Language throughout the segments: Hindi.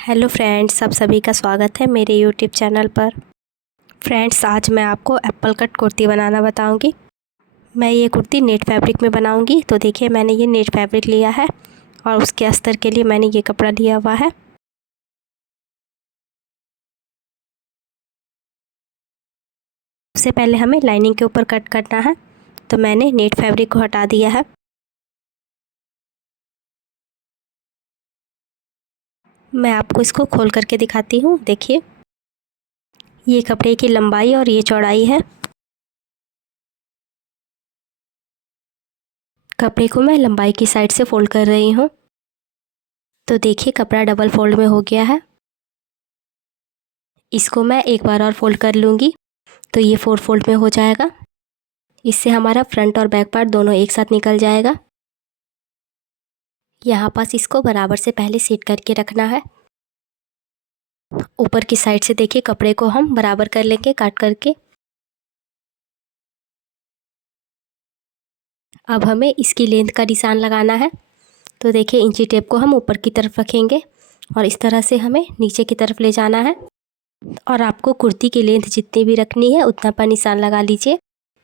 हेलो फ्रेंड्स, आप सभी का स्वागत है मेरे यूट्यूब चैनल पर। फ्रेंड्स, आज मैं आपको एप्पल कट कुर्ती बनाना बताऊंगी। मैं ये कुर्ती नेट फैब्रिक में बनाऊंगी। तो देखिए, मैंने ये नेट फैब्रिक लिया है और उसके अस्तर के लिए मैंने ये कपड़ा लिया हुआ है। सबसे पहले हमें लाइनिंग के ऊपर कट करना है। तो मैंने नेट फैब्रिक को हटा दिया है। मैं आपको इसको खोल करके दिखाती हूँ। देखिए, ये कपड़े की लंबाई और ये चौड़ाई है। कपड़े को मैं लंबाई की साइड से फोल्ड कर रही हूँ। तो देखिए, कपड़ा डबल फोल्ड में हो गया है। इसको मैं एक बार और फोल्ड कर लूँगी तो ये 4 फोल्ड में हो जाएगा। इससे हमारा फ्रंट और बैक पार्ट दोनों एक साथ निकल जाएगा। यहाँ पास इसको बराबर से पहले सेट करके रखना है। ऊपर की साइड से देखिए, कपड़े को हम बराबर कर लेंगे काट करके। अब हमें इसकी लेंथ का निशान लगाना है। तो देखिए, इंची टेप को हम ऊपर की तरफ रखेंगे और इस तरह से हमें नीचे की तरफ ले जाना है। और आपको कुर्ती की लेंथ जितनी भी रखनी है उतना पर निशान लगा लीजिए।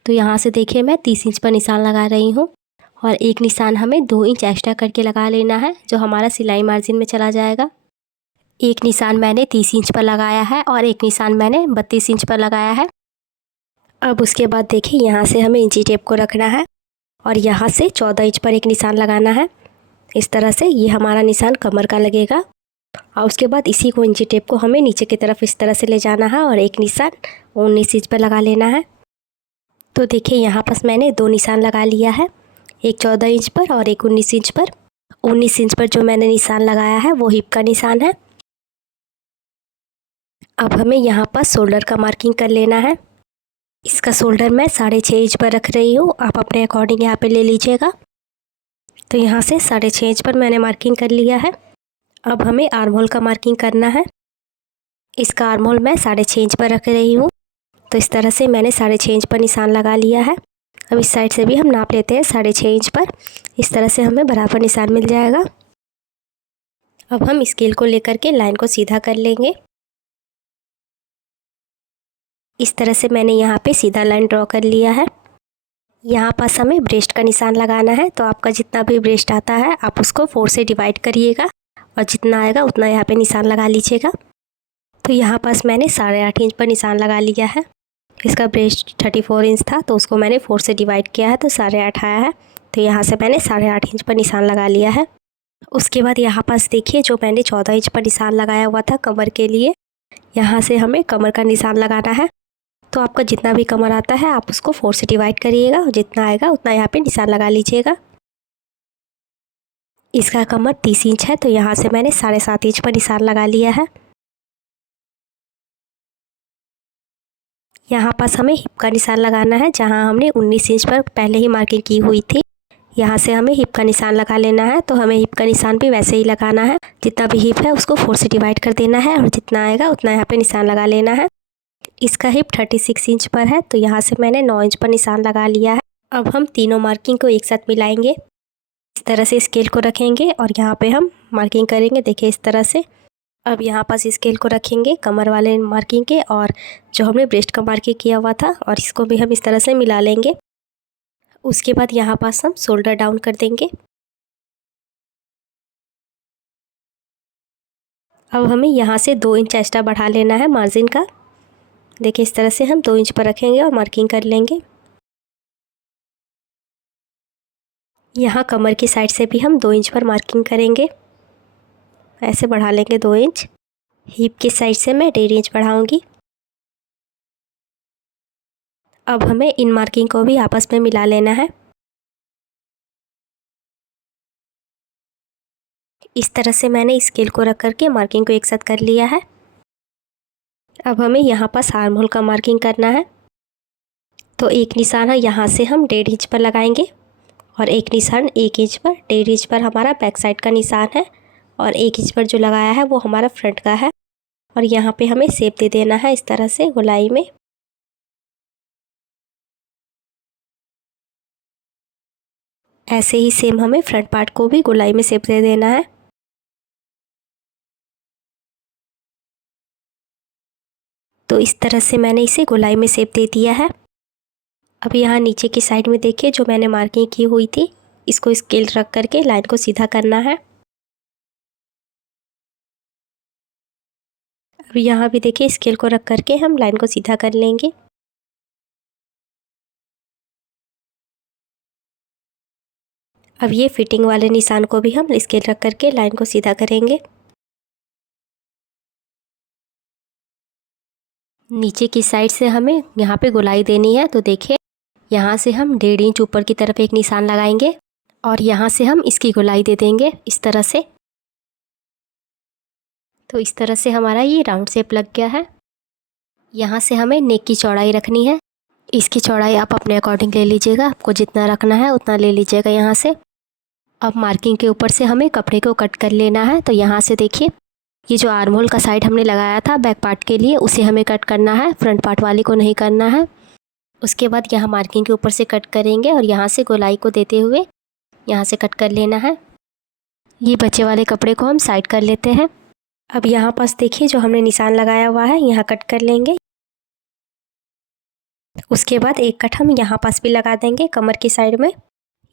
तो यहाँ से देखिए, मैं 30 इंच पर निशान लगा रही हूँ और एक निशान हमें 2 इंच एक्स्ट्रा करके लगा लेना है, जो हमारा सिलाई मार्जिन में चला जाएगा। एक निशान मैंने 30 इंच पर लगाया है और एक निशान मैंने 32 इंच पर लगाया है। अब उसके बाद देखिए, यहाँ से हमें इंची टेप को रखना है और यहाँ से 14 इंच पर एक निशान लगाना है। इस तरह से ये हमारा निशान कमर का लगेगा। और उसके बाद इसी को इंची टेप को हमें नीचे की तरफ इस तरह से ले जाना है और एक निशान 19 इंच पर लगा लेना है। तो देखिए, यहाँ पर मैंने 2 निशान लगा लिया है, एक 14 इंच पर और एक 19 इंच पर। 19 इंच पर जो मैंने निशान लगाया है वो हिप का निशान है। अब हमें यहाँ पर शोल्डर का मार्किंग कर लेना है। इसका शोल्डर मैं 6.5 इंच पर रख रही हूँ, आप अपने अकॉर्डिंग यहाँ पे ले लीजिएगा। तो यहाँ से 6.5 इंच पर मैंने मार्किंग कर लिया है। अब हमें आर्म होल का मार्किंग करना है। इसका आर्म होल मैं 6.5 इंच पर रख रही हूँ। तो इस तरह से मैंने 6.5 इंच पर निशान लगा लिया है। अब इस साइड से भी हम नाप लेते हैं 6.5 इंच पर। इस तरह से हमें बराबर निशान मिल जाएगा। अब हम स्केल को लेकर के लाइन को सीधा कर लेंगे। इस तरह से मैंने यहाँ पे सीधा लाइन ड्रॉ कर लिया है। यहाँ पास हमें ब्रेस्ट का निशान लगाना है। तो आपका जितना भी ब्रेस्ट आता है आप उसको 4 से डिवाइड करिएगा और जितना आएगा उतना यहाँ पे निशान लगा लीजिएगा। तो यहाँ पास मैंने 8.5 इंच पर निशान लगा लिया है। इसका ब्रेस्ट 34 इंच था तो उसको मैंने 4 से डिवाइड किया है तो 8.5 आया है। तो यहाँ से मैंने 8.5 इंच पर निशान लगा लिया है। उसके बाद यहाँ पास देखिए, जो मैंने 14 इंच पर निशान लगाया हुआ था कमर के लिए, यहाँ से हमें कमर का निशान लगाना है। तो आपका जितना भी कमर आता है आप उसको 4 से डिवाइड करिएगा और जितना आएगा उतना यहाँ पे निशान लगा लीजिएगा। इसका कमर 30 इंच है तो यहाँ से मैंने 7.5 इंच पर निशान लगा लिया है। यहाँ पास हमें हिप का निशान लगाना है, जहाँ हमने 19 इंच पर पहले ही मार्किंग की हुई थी। यहाँ से हमें हिप का निशान लगा लेना है। तो हमें हिप का निशान भी वैसे ही लगाना है, जितना भी हिप है उसको 4 से डिवाइड कर देना है और जितना आएगा उतना यहाँ पे निशान लगा लेना है। इसका हिप 36 इंच पर है तो यहाँ से मैंने 9 इंच पर निशान लगा लिया है। अब हम तीनों मार्किंग को एक साथ मिलाएंगे। इस तरह से स्केल को रखेंगे और यहाँ पे हम मार्किंग करेंगे। देखिए, इस तरह से। अब यहाँ पास स्केल को रखेंगे कमर वाले मार्किंग के और जो हमने ब्रेस्ट का मार्किंग किया हुआ था, और इसको भी हम इस तरह से मिला लेंगे। उसके बाद यहाँ पास हम शोल्डर डाउन कर देंगे। अब हमें यहाँ से 2 इंच एक्स्ट्रा बढ़ा लेना है मार्जिन का। देखिए, इस तरह से हम 2 इंच पर रखेंगे और मार्किंग कर लेंगे। यहाँ कमर की साइड से भी हम 2 इंच पर मार्किंग करेंगे, ऐसे बढ़ा लेंगे 2 इंच। हिप की साइड से मैं 1.5 इंच बढ़ाऊंगी। अब हमें इन मार्किंग को भी आपस में मिला लेना है। इस तरह से मैंने स्केल को रख करके मार्किंग को एक साथ कर लिया है। अब हमें यहाँ पास आर्म होल का मार्किंग करना है। तो एक निशान है, यहाँ से हम 1.5 इंच पर लगाएंगे और एक निशान 1 इंच पर। 1.5 इंच पर हमारा बैक साइड का निशान है और 1 इंच पर जो लगाया है वो हमारा फ्रंट का है। और यहाँ पे हमें शेप दे देना है इस तरह से गोलाई में। ऐसे ही सेम हमें फ्रंट पार्ट को भी गोलाई में शेप दे देना है। तो इस तरह से मैंने इसे गोलाई में शेप दे दिया है। अब यहाँ नीचे की साइड में देखिए जो मैंने मार्किंग की हुई थी, इसको स्केल रख करके लाइन को सीधा करना है। अब यहाँ भी देखिए स्केल को रख करके हम लाइन को सीधा कर लेंगे। अब ये फिटिंग वाले निशान को भी हम स्केल रख करके लाइन को सीधा करेंगे। नीचे की साइड से हमें यहाँ पे गोलाई देनी है, तो देखिए यहाँ से हम 1.5 इंच ऊपर की तरफ एक निशान लगाएंगे और यहाँ से हम इसकी गोलाई दे देंगे इस तरह से। तो इस तरह से हमारा ये राउंड शेप लग गया है। यहाँ से हमें नेक की चौड़ाई रखनी है। इसकी चौड़ाई आप अपने अकॉर्डिंग ले लीजिएगा, आपको जितना रखना है उतना ले लीजिएगा यहाँ से। अब मार्किंग के ऊपर से हमें कपड़े को कट कर लेना है। तो यहाँ से देखिए ये जो आर्म होल का साइड हमने लगाया था बैक पार्ट के लिए, उसे हमें कट करना है, फ्रंट पार्ट वाली को नहीं करना है। उसके बाद यहाँ मार्किंग के ऊपर से कट करेंगे और यहाँ से गोलाई को देते हुए यहाँ से कट कर लेना है। ये बचे वाले कपड़े को हम साइड कर लेते हैं। अब यहाँ पास देखिए जो हमने निशान लगाया हुआ है यहाँ कट कर लेंगे। उसके बाद एक कट हम यहाँ पास भी लगा देंगे कमर की साइड में।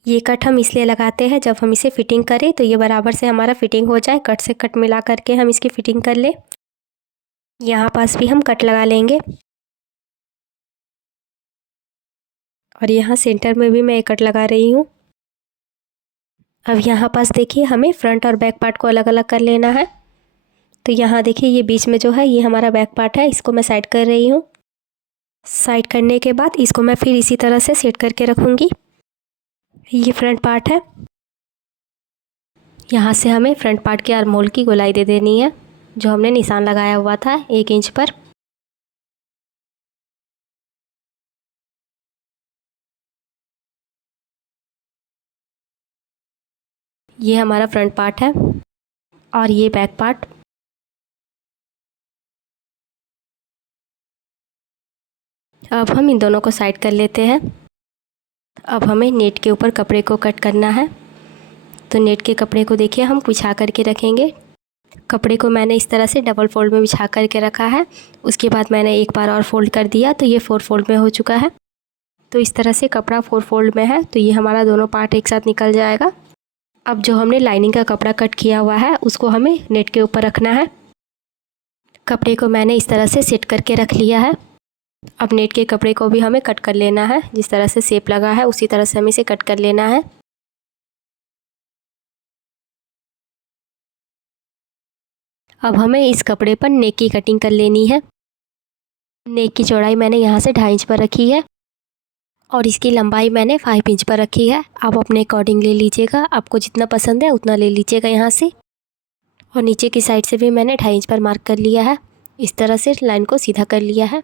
ये कट हम इसलिए लगाते हैं जब हम इसे फिटिंग करें तो ये बराबर से हमारा फिटिंग हो जाए, कट से कट मिला करके हम इसकी फिटिंग कर ले। यहाँ पास भी हम कट लगा लेंगे और यहाँ सेंटर में भी मैं एक कट लगा रही हूँ। अब यहाँ पास देखिए हमें फ्रंट और बैक पार्ट को अलग अलग कर लेना है। तो यहाँ देखिए ये बीच में जो है ये हमारा बैक पार्ट है, इसको मैं साइड कर रही हूँ। साइड करने के बाद इसको मैं फिर इसी तरह से सेट करके रखूँगी। ये फ्रंट पार्ट है। यहाँ से हमें फ्रंट पार्ट के आर्म होल की गोलाई दे देनी है जो हमने निशान लगाया हुआ था 1 इंच पर। ये हमारा फ्रंट पार्ट है और ये बैक पार्ट। अब हम इन दोनों को साइड कर लेते हैं। अब हमें नेट के ऊपर कपड़े को कट करना है। तो नेट के कपड़े को देखिए हम बिछा करके रखेंगे। कपड़े को मैंने इस तरह से डबल फोल्ड में बिछा करके रखा है। उसके बाद मैंने एक बार और फोल्ड कर दिया तो ये 4 फोल्ड में हो चुका है। तो इस तरह से कपड़ा 4 फोल्ड में है, तो ये हमारा दोनों पार्ट एक साथ निकल जाएगा। अब जो हमने लाइनिंग का कपड़ा कट किया हुआ है उसको हमें नेट के ऊपर रखना है। कपड़े को मैंने इस तरह से सेट करके रख लिया है। अब नेट के कपड़े को भी हमें कट कर लेना है। जिस तरह से शेप लगा है उसी तरह से हमें इसे कट कर लेना है। अब हमें इस कपड़े पर नेक की कटिंग कर लेनी है। नेक की चौड़ाई मैंने यहाँ से 2.5 इंच पर रखी है और इसकी लंबाई मैंने 5 इंच पर रखी है। आप अपने अकॉर्डिंग ले लीजिएगा, आपको जितना पसंद है उतना ले लीजिएगा यहाँ से। और नीचे की साइड से भी मैंने 2.5 इंच पर मार्क कर लिया है। इस तरह से लाइन को सीधा कर लिया है।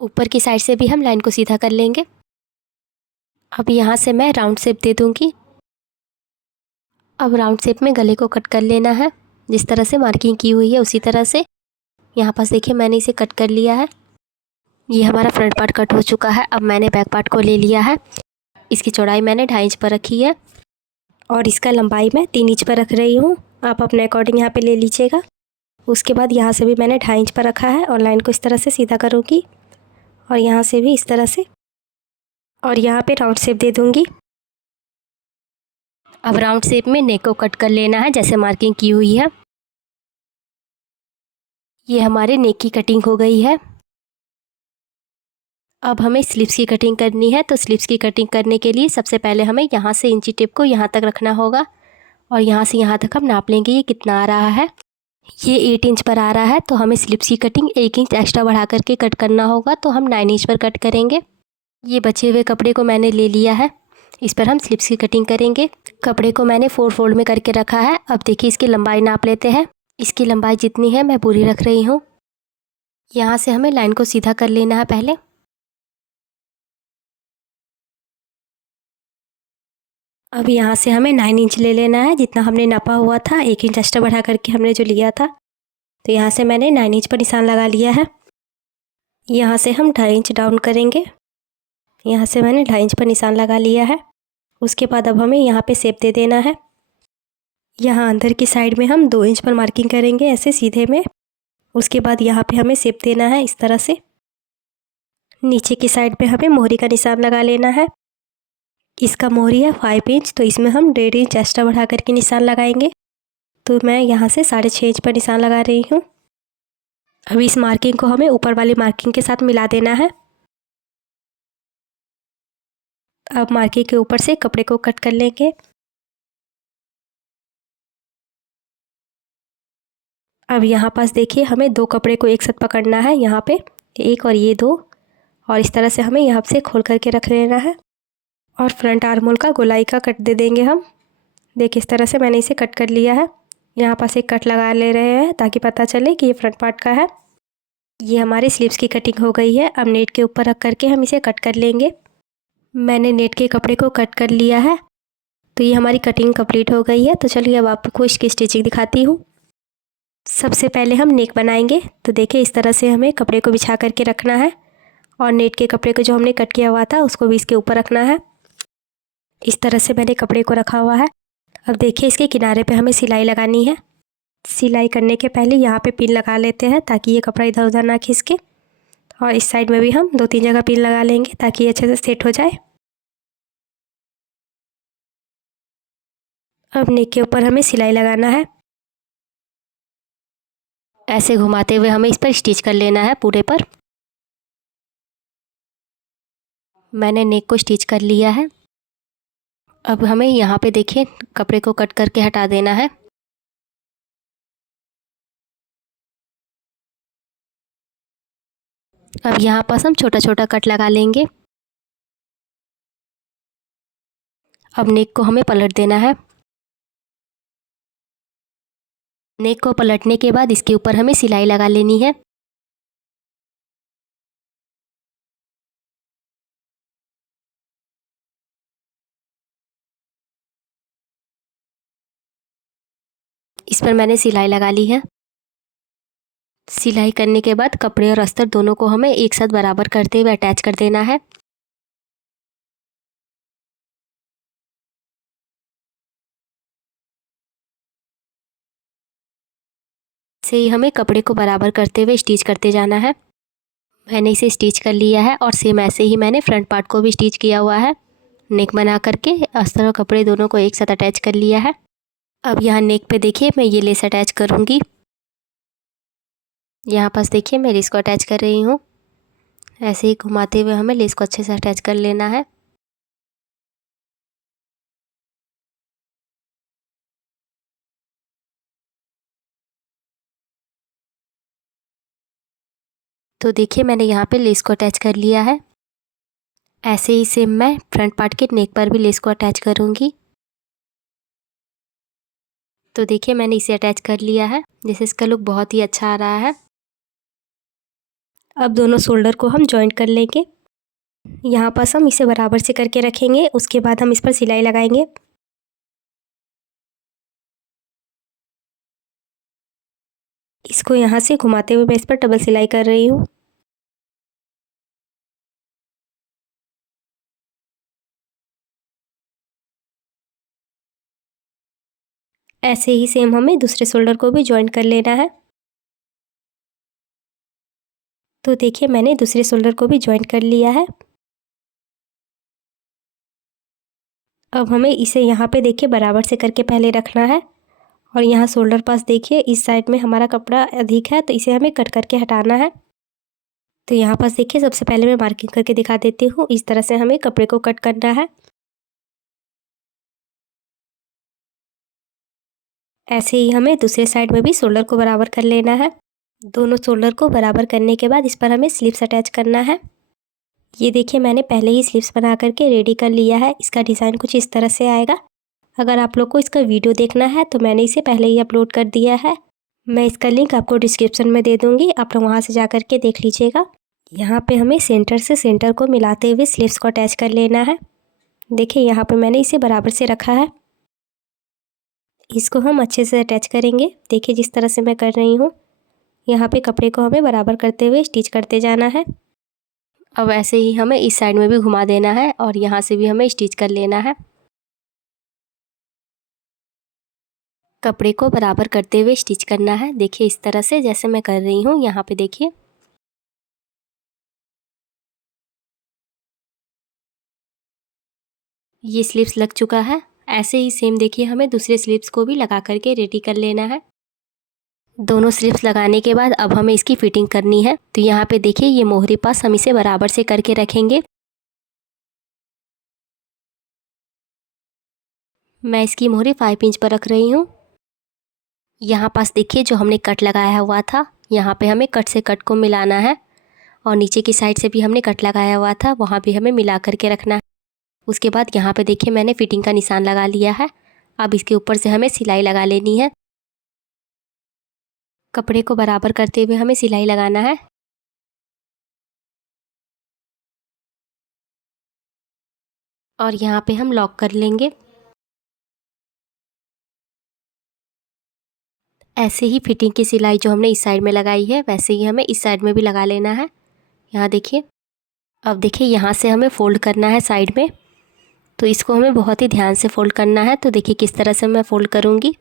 ऊपर की साइड से भी हम लाइन को सीधा कर लेंगे। अब यहाँ से मैं राउंड शेप दे दूँगी। अब राउंड शेप में गले को कट कर लेना है। जिस तरह से मार्किंग की हुई है उसी तरह से यहाँ पास देखिए मैंने इसे कट कर लिया है। ये हमारा फ्रंट पार्ट कट हो चुका है। अब मैंने बैक पार्ट को ले लिया है। इसकी चौड़ाई मैंने 2.5 इंच पर रखी है और इसका लंबाई मैं 3 इंच पर रख रही हूँ। आप अपने अकॉर्डिंग यहाँ पे ले लीजिएगा। उसके बाद यहाँ से भी मैंने 2.5 इंच पर रखा है और लाइन को इस तरह से सीधा करूँगी और यहाँ से भी इस तरह से और यहाँ पे राउंड शेप दे दूँगी। अब राउंड शेप में नेक को कट कर लेना है जैसे मार्किंग की हुई है। ये हमारे नेक की कटिंग हो गई है। अब हमें स्लीव्स की कटिंग करनी है। तो स्लीव्स की कटिंग करने के लिए सबसे पहले हमें यहाँ से इंची टेप को यहाँ तक रखना होगा और यहाँ से यहाँ तक हम नाप लेंगे ये कितना आ रहा है। ये 8 इंच पर आ रहा है तो हमें स्लीव्स की कटिंग 1 इंच एक्स्ट्रा बढ़ा करके कट करना होगा, तो हम 9 इंच पर कट करेंगे। ये बचे हुए कपड़े को मैंने ले लिया है, इस पर हम स्लीव्स की कटिंग करेंगे। कपड़े को मैंने 4 फोल्ड में करके रखा है। अब देखिए इसकी लंबाई नाप लेते हैं। इसकी लंबाई जितनी है मैं पूरी रख रही हूँ। यहाँ से हमें लाइन को सीधा कर लेना है पहले। अब यहाँ से हमें 9 इंच ले लेना है, जितना हमने नापा हुआ था 1 इंच एक्स्ट्रा बढ़ा करके हमने जो लिया था। तो यहाँ से मैंने 9 इंच पर निशान लगा लिया है। यहाँ से हम 2.5 इंच डाउन करेंगे। यहाँ से मैंने 2.5 इंच पर निशान लगा लिया है। उसके बाद अब हमें यहाँ पे शेप दे देना है। यहाँ अंदर की साइड में हम 2 इंच पर मार्किंग करेंगे ऐसे सीधे में। उसके बाद यहाँ पे हमें शेप देना है इस तरह से। नीचे की साइड पे हमें मोहरी का निशान लगा लेना है। इसका मोहरी है 5 इंच, तो इसमें हम 1.5 इंच एक्स्ट्रा बढ़ा करके निशान लगाएंगे। तो मैं यहाँ से 6.5 इंच पर निशान लगा रही हूँ। अभी इस मार्किंग को हमें ऊपर वाली मार्किंग के साथ मिला देना है। अब मार्किंग के ऊपर से कपड़े को कट कर लेंगे। अब यहाँ पास देखिए हमें 2 कपड़े को एक साथ पकड़ना है, यहाँ पे एक और ये 2, और इस तरह से हमें यहाँ से खोल करके रख लेना है। और फ्रंट आर्म होल का गोलाई का कट दे देंगे हम। देखिए इस तरह से मैंने इसे कट कर लिया है। यहाँ पास एक कट लगा ले रहे हैं ताकि पता चले कि ये फ्रंट पार्ट का है। ये हमारी स्लीव्स की कटिंग हो गई है। अब नेट के ऊपर रख करके हम इसे कट कर लेंगे। मैंने नेट के कपड़े को कट कर लिया है, तो ये हमारी कटिंग कंप्लीट हो गई है। तो चलिए अब आपको इसकी स्टिचिंग दिखाती हूँ। सबसे पहले हम नेक बनाएंगे। तो देखिए इस तरह से हमें कपड़े को बिछा करके रखना है और नेट के कपड़े को जो हमने कट किया हुआ था उसको भी इसके ऊपर रखना है। इस तरह से मैंने कपड़े को रखा हुआ है। अब देखिए इसके किनारे पे हमें सिलाई लगानी है। सिलाई करने के पहले यहाँ पे पिन लगा लेते हैं ताकि ये कपड़ा इधर उधर ना खिसके। और इस साइड में भी हम 2-3 जगह पिन लगा लेंगे ताकि ये अच्छे से सेट हो जाए। अब नेक के ऊपर हमें सिलाई लगाना है। ऐसे घुमाते हुए हमें इस पर स्टिच कर लेना है पूरे पर। मैंने नेक को स्टिच कर लिया है। अब हमें यहाँ पे देखिए कपड़े को कट करके हटा देना है। अब यहाँ पर हम छोटा छोटा कट लगा लेंगे। अब नेक को हमें पलट देना है। नेक को पलटने के बाद इसके ऊपर हमें सिलाई लगा लेनी है। इस पर मैंने सिलाई लगा ली है। सिलाई करने के बाद कपड़े और अस्तर दोनों को हमें एक साथ बराबर करते हुए अटैच कर देना है। से ही हमें कपड़े को बराबर करते हुए स्टिच करते जाना है। मैंने इसे स्टिच कर लिया है और सेम ऐसे ही मैंने फ्रंट पार्ट को भी स्टिच किया हुआ है। नेक बना करके अस्तर और कपड़े दोनों को एक साथ अटैच कर लिया है। अब यहाँ नेक पे देखिए मैं ये लेस अटैच करूँगी। यहाँ पास देखिए मैं लेस को अटैच कर रही हूँ। ऐसे ही घुमाते हुए हमें लेस को अच्छे से अटैच कर लेना है। तो देखिए मैंने यहाँ पे लेस को अटैच कर लिया है। ऐसे ही सेम मैं फ्रंट पार्ट के नेक पर भी लेस को अटैच करूँगी। तो देखिए मैंने इसे अटैच कर लिया है, जिससे इसका लुक बहुत ही अच्छा आ रहा है। अब दोनों शोल्डर को हम जॉइंट कर लेंगे। यहाँ पास हम इसे बराबर से करके रखेंगे। उसके बाद हम इस पर सिलाई लगाएंगे। इसको यहाँ से घुमाते हुए मैं इस पर डबल सिलाई कर रही हूँ। ऐसे ही सेम हमें दूसरे शोल्डर को भी जॉइंट कर लेना है। तो देखिए मैंने दूसरे शोल्डर को भी जॉइंट कर लिया है। अब हमें इसे यहाँ पे देखिए बराबर से करके पहले रखना है। और यहाँ शोल्डर पास देखिए इस साइड में हमारा कपड़ा अधिक है, तो इसे हमें कट करके हटाना है। तो यहाँ पास देखिए सबसे पहले मैं मार्किंग करके दिखा देती हूँ। इस तरह से हमें कपड़े को कट करना है। ऐसे ही हमें दूसरे साइड में भी शोल्डर को बराबर कर लेना है। दोनों शोल्डर को बराबर करने के बाद इस पर हमें स्लीव्स अटैच करना है। ये देखिए मैंने पहले ही स्लीव्स बना करके रेडी कर लिया है। इसका डिज़ाइन कुछ इस तरह से आएगा। अगर आप लोग को इसका वीडियो देखना है तो मैंने इसे पहले ही अपलोड कर दिया है। मैं इसका लिंक आपको डिस्क्रिप्शन में दे दूँगी, आप लोग वहाँ से जा कर के देख लीजिएगा। यहाँ पे हमें सेंटर से सेंटर को मिलाते हुए स्लीव्स को अटैच कर लेना है। देखिए यहाँ पे मैंने इसे बराबर से रखा है। इसको हम अच्छे से अटैच करेंगे। देखिए जिस तरह से मैं कर रही हूँ। यहाँ पे कपड़े को हमें बराबर करते हुए स्टिच करते जाना है। अब ऐसे ही हमें इस साइड में भी घुमा देना है और यहाँ से भी हमें स्टिच कर लेना है। कपड़े को बराबर करते हुए स्टिच करना है। देखिए इस तरह से, जैसे मैं कर रही हूँ यहाँ पे देखिए। ये स्लीव्स लग चुका है। ऐसे ही सेम देखिए हमें दूसरे स्लीव्स को भी लगा करके रेडी कर लेना है। दोनों स्लीव्स लगाने के बाद अब हमें इसकी फिटिंग करनी है। तो यहाँ पे देखिए ये मोहरी पास हम इसे बराबर से करके रखेंगे। मैं इसकी मोहरी 5 इंच पर रख रही हूँ। यहाँ पास देखिए जो हमने कट लगाया हुआ था, यहाँ पे हमें कट से कट को मिलाना है और नीचे की साइड से भी हमने कट लगाया हुआ था, वहाँ भी हमें मिला करके रखना है। उसके बाद यहाँ पे देखिए मैंने फिटिंग का निशान लगा लिया है। अब इसके ऊपर से हमें सिलाई लगा लेनी है। कपड़े को बराबर करते हुए हमें सिलाई लगाना है। और यहाँ पे हम लॉक कर लेंगे। ऐसे ही फिटिंग की सिलाई जो हमने इस साइड में लगाई है, वैसे ही हमें इस साइड में भी लगा लेना है। यहाँ देखिए। अब देखिए यहाँ से हमें फ़ोल्ड करना है साइड में, तो इसको हमें बहुत ही ध्यान से फ़ोल्ड करना है। तो देखिए किस तरह से मैं फ़ोल्ड करूँगी।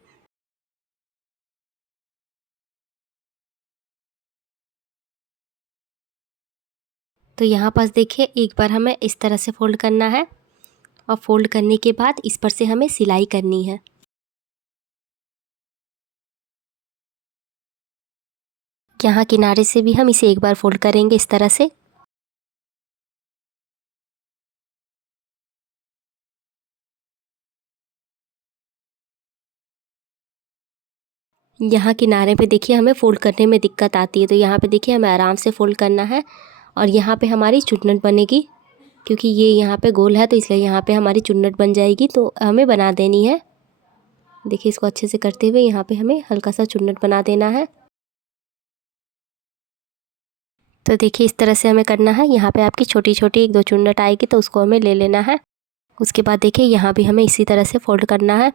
तो यहाँ पास देखिए एक बार हमें इस तरह से फ़ोल्ड करना है और फ़ोल्ड करने के बाद इस पर से हमें सिलाई करनी है। यहाँ किनारे से भी हम इसे एक बार फ़ोल्ड करेंगे इस तरह से। यहाँ किनारे पे देखिए हमें फ़ोल्ड करने में दिक्कत आती है, तो यहाँ पे देखिए हमें आराम से फ़ोल्ड करना है। और यहाँ पे हमारी चुन्नट बनेगी, क्योंकि ये यहाँ पे गोल है तो इसलिए यहाँ पे हमारी चुन्नट बन जाएगी, तो हमें बना देनी है। देखिए इसको अच्छे से करते हुए यहाँ पे हमें हल्का सा चुन्नट बना देना है। तो देखिए इस तरह से हमें करना है। यहाँ पे आपकी छोटी छोटी 1-2 चुन्नट आएगी तो उसको हमें ले लेना है। उसके बाद देखिए यहाँ भी हमें इसी तरह से फ़ोल्ड करना है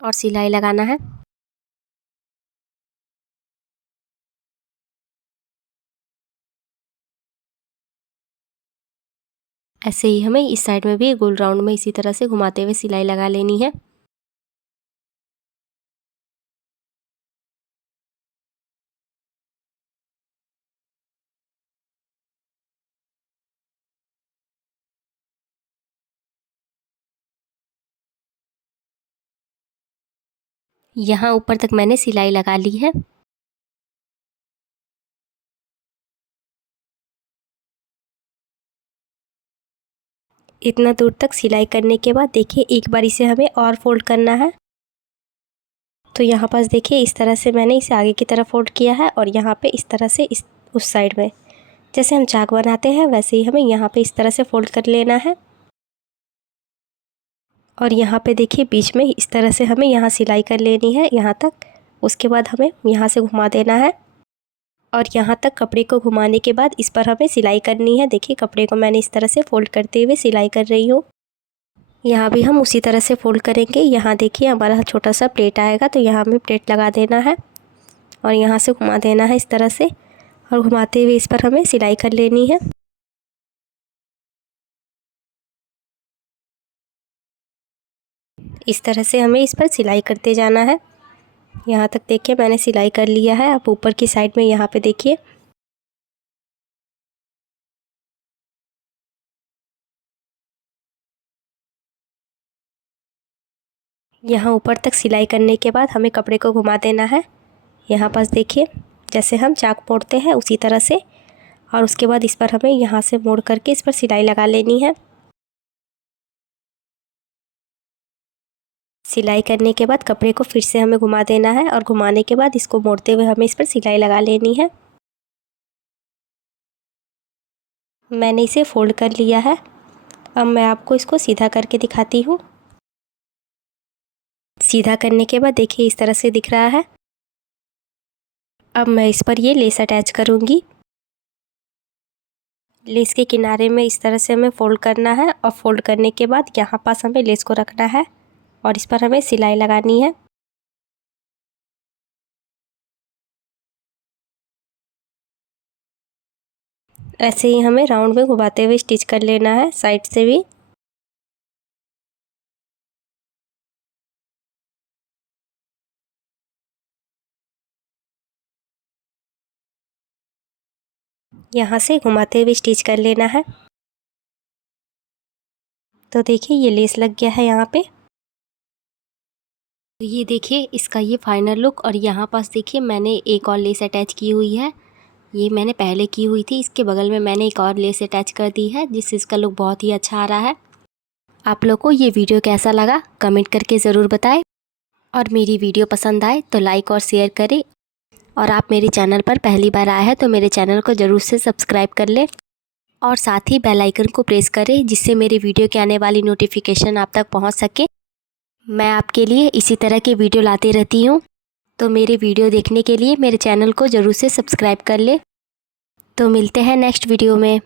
और सिलाई लगाना है। ऐसे ही हमें इस साइड में भी गोल राउंड में इसी तरह से घुमाते हुए सिलाई लगा लेनी है। यहाँ ऊपर तक मैंने सिलाई लगा ली है। इतना दूर तक सिलाई करने के बाद देखिए एक बार इसे हमें और फोल्ड करना है। तो यहाँ पास देखिए इस तरह से मैंने इसे आगे की तरफ फोल्ड किया है और यहाँ पे इस तरह से उस साइड में जैसे हम चाक बनाते हैं वैसे ही हमें यहाँ पे इस तरह से फोल्ड कर लेना है। और यहाँ पे देखिए बीच में इस तरह से हमें यहाँ सिलाई कर लेनी है यहाँ तक। उसके बाद हमें यहाँ से घुमा देना है और यहाँ तक कपड़े को घुमाने के बाद इस पर हमें सिलाई करनी है। देखिए कपड़े को मैंने इस तरह से फ़ोल्ड करते हुए सिलाई कर रही हूँ। यहाँ भी हम उसी तरह से फ़ोल्ड करेंगे। यहाँ देखिए हमारा छोटा सा प्लेट आएगा तो यहाँ हमें प्लेट लगा देना है और यहाँ से घुमा देना है इस तरह से, और घुमाते हुए इस पर हमें सिलाई कर लेनी है। इस तरह से हमें इस पर सिलाई करते जाना है। यहाँ तक देखिए मैंने सिलाई कर लिया है। अब ऊपर की साइड में यहाँ पे देखिए यहाँ ऊपर तक सिलाई करने के बाद हमें कपड़े को घुमा देना है। यहाँ पास देखिए जैसे हम चाक मोड़ते हैं उसी तरह से, और उसके बाद इस पर हमें यहाँ से मोड़ करके इस पर सिलाई लगा लेनी है। सिलाई करने के बाद कपड़े को फिर से हमें घुमा देना है और घुमाने के बाद इसको मोड़ते हुए हमें इस पर सिलाई लगा लेनी है। मैंने इसे फोल्ड कर लिया है। अब मैं आपको इसको सीधा करके दिखाती हूँ। सीधा करने के बाद देखिए इस तरह से दिख रहा है। अब मैं इस पर ये लेस अटैच करूँगी। लेस के किनारे में इस तरह से हमें फ़ोल्ड करना है और फ़ोल्ड करने के बाद यहाँ पास हमें लेस को रखना है और इस पर हमें सिलाई लगानी है। ऐसे ही हमें राउंड में घुमाते हुए स्टिच कर लेना है साइड से भी। यहाँ से घुमाते हुए स्टिच कर लेना है। तो देखिए ये लेस लग गया है यहाँ पे। तो ये देखिए इसका ये फाइनल लुक। और यहाँ पास देखिए मैंने एक और लेस अटैच की हुई है, ये मैंने पहले की हुई थी। इसके बगल में मैंने एक और लेस अटैच कर दी है, जिससे इसका लुक बहुत ही अच्छा आ रहा है। आप लोग को ये वीडियो कैसा लगा कमेंट करके ज़रूर बताएं। और मेरी वीडियो पसंद आए तो लाइक और शेयर करें। और आप मेरे चैनल पर पहली बार आए हैं तो मेरे चैनल को ज़रूर से सब्सक्राइब कर लें। और साथ ही बेल आइकन को प्रेस करें, जिससे मेरी वीडियो के आने वाली नोटिफिकेशन आप तक पहुंच सके। मैं आपके लिए इसी तरह के वीडियो लाती रहती हूं। तो मेरे वीडियो देखने के लिए मेरे चैनल को ज़रूर से सब्सक्राइब कर लें। तो मिलते हैं नेक्स्ट वीडियो में।